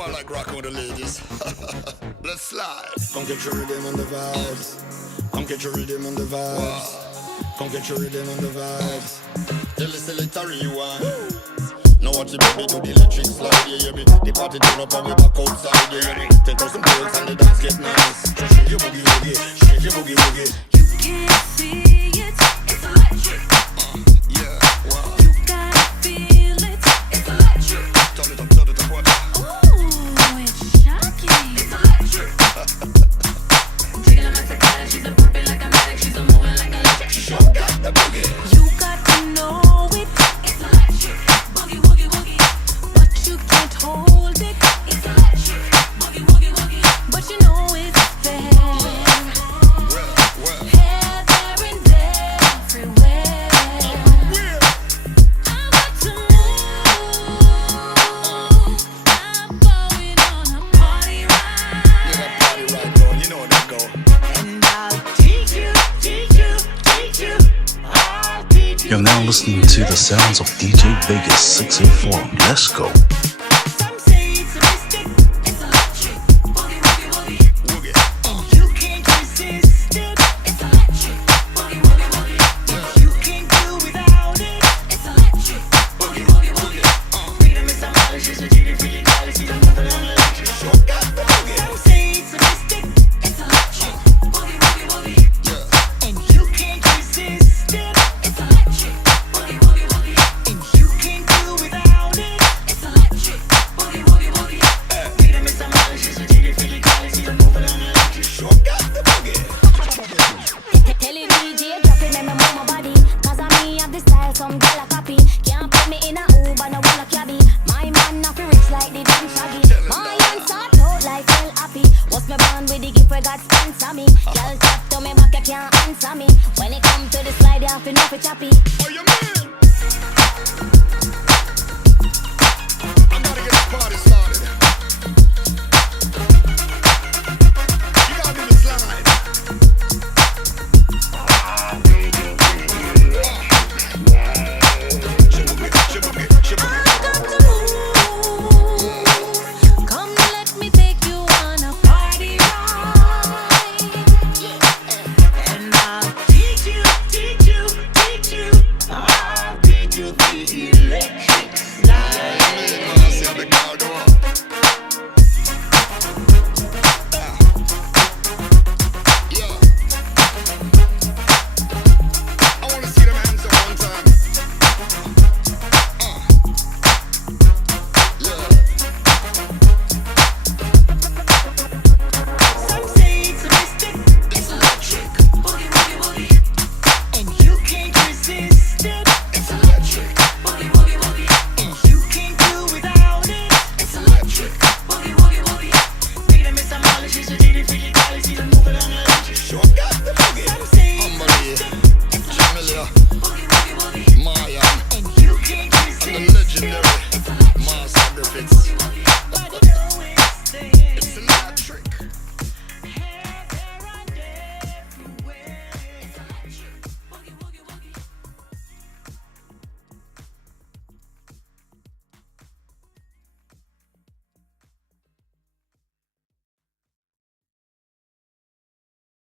know I like rocking with the ladies. Let's slide. Come get your rhythm on the vibes. Come get your rhythm on the vibes. Come get your rhythm on the vibes. Tell the selector you want. Now watch the baby do the electric slide, yeah, yeah, me. The party turn up and we back outside, yeah, yeah, me. 10,000 girls and the dance get nice. Shake your boogie woogie, shake your boogie woogie. You can't see it, it's electric. Yeah, wow. You gotta feel it, it's electric. Turn it up, what? Ooh, it's shocking. It's electric. Jiggling like the cat, she's a puppet like a medic, she's a moving like electric. Show got the boogie. You got to know it, it's electric. Boogie, woogie, woogie. But you can't hold it, it's electric. Boogie, woogie, woogie. But you know it's there. Well. Here, there, and there, everywhere. I want to move. I'm going on a party ride. Yeah, that party right, girl. You know that go. And I'll teach you, teach you, teach you. I'll teach you. You're now listening to the sounds of DJ Vegas 604. Let's go. Some say it's a mystic, it's electric. Boogie, woogie, woogie. Woogie. You can't resist it, it's electric. Boogie, woogie, woogie. You can't do without it, it's electric. Boogie, woogie, woogie. Freedom is abolished, it's a jiggy, freaky, college, she's a mother on electric. Show got the boogie. Some say it's a mystic, it's electric. Boogie, woogie, woogie. Yeah. And you can't resist it, it's electric. Boogie, woogie, woogie. And you can't do without it, it's electric. Boogie, woogie, woogie. Freedom is abolished, it's a jiggy, freaky, college, she's a mother on electric. Show got the boogie. Tell it DJ, drop it, make me move my body. Cause I me have the style, some girl a copy. Can't put me in a Uber, no one a cabby. My man not fi rich like the damn shaggy. My hands start out like hell happy. What's me born with the gift where God sponsor me? Girl tap to me back, you can't answer me. When it come to the slide, you have to know fi choppy. Oh, you mean? I gotta get the party